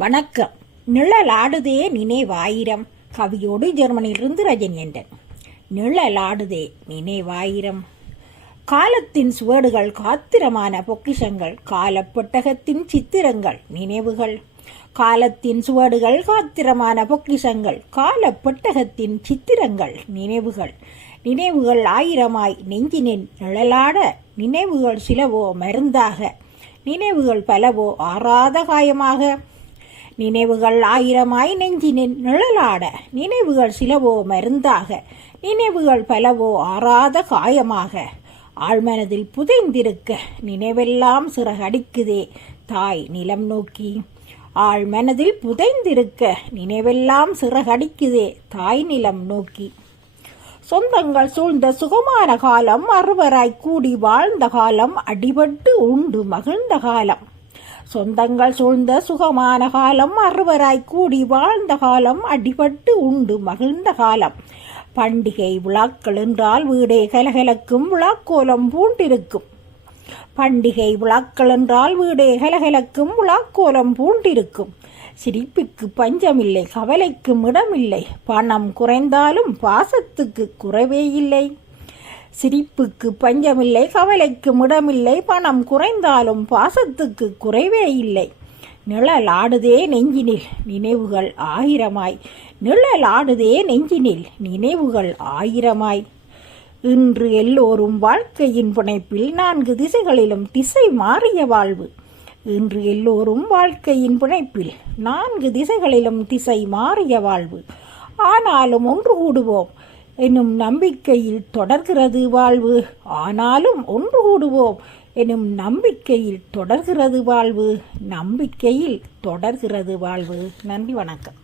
வணக்கம். நிழலாடுதே நினைவாயிரம். கவியோடு ஜெர்மனியிலிருந்து ரஜினியண்டன். நிழலாடுதே நினைவாயிரம். காலத்தின் சுவடுகள் காத்திரமான பொக்கிஷங்கள், காலப்பெட்டகத்தின் சித்திரங்கள் நினைவுகள். காலத்தின் சுவடுகள் காத்திரமான பொக்கிஷங்கள், காலப்பெட்டகத்தின் சித்திரங்கள் நினைவுகள். நினைவுகள் ஆயிரமாய் நெஞ்சினின் நிழலாட, நினைவுகள் சிலவோ மருந்தாக, நினைவுகள் பலவோ ஆறாத காயமாக. நினைவுகள் ஆயிரமாய் நெஞ்சினின் நிழலாட, நினைவுகள் சிலவோ மருந்தாக, நினைவுகள் பலவோ ஆறாத காயமாக. ஆழ்மனதில் புதைந்திருக்க நினைவெல்லாம் சிறகடிக்குதே தாய் நிலம் நோக்கி. ஆழ்மனதில் புதைந்திருக்க நினைவெல்லாம் சிறகடிக்குதே தாய் நிலம் நோக்கி. சொந்தங்கள் சூழ்ந்த சுகமான காலம், அறுவராய் கூடி வாழ்ந்த காலம், அடிபட்டு உண்டு மகிழ்ந்த காலம். சொந்தங்கள் சூழ்ந்த சுகமான காலம், அறுவராய் கூடி வாழ்ந்த காலம், அடிபட்டு உண்டு மகிழ்ந்த காலம். பண்டிகை விழாக்கள் என்றால் வீடே கலகலக்கும் விழாக்கோலம் பூண்டிருக்கும். பண்டிகை விழாக்கள் என்றால் வீடே கலகலக்கும் விழாக்கோலம் பூண்டிருக்கும். சிரிப்புக்கு பஞ்சமில்லை, கவலைக்கும் இடமில்லை, பணம் குறைந்தாலும் பாசத்துக்கு குறைவே இல்லை. சிரிப்புக்கு பஞ்சமில்லை, கவலைக்கும் இடமில்லை, பணம் குறைந்தாலும் பாசத்துக்கு குறைவே இல்லை. நிழலாடுதே நெஞ்சினில் நினைவுகள் ஆயிரமாய், நிழலாடுதே நெஞ்சினில் நினைவுகள் ஆயிரமாய். இன்று எல்லோரும் வாழ்க்கையின் பிணைப்பில், 4 திசைகளிலும் திசை மாறிய வாழ்வு. இன்று எல்லோரும் வாழ்க்கையின் பிணைப்பில், 4 திசைகளிலும் திசை மாறிய வாழ்வு. ஆனாலும் ஒன்று கூடுவோம் எனும் நம்பிக்கையில் தொடர்கிறது வாழ்வு. ஆனாலும் ஒன்று கூடுவோம் எனும் நம்பிக்கையில் தொடர்கிறது வாழ்வு. நம்பிக்கையில் தொடர்கிறது வாழ்வு. நன்றி, வணக்கம்.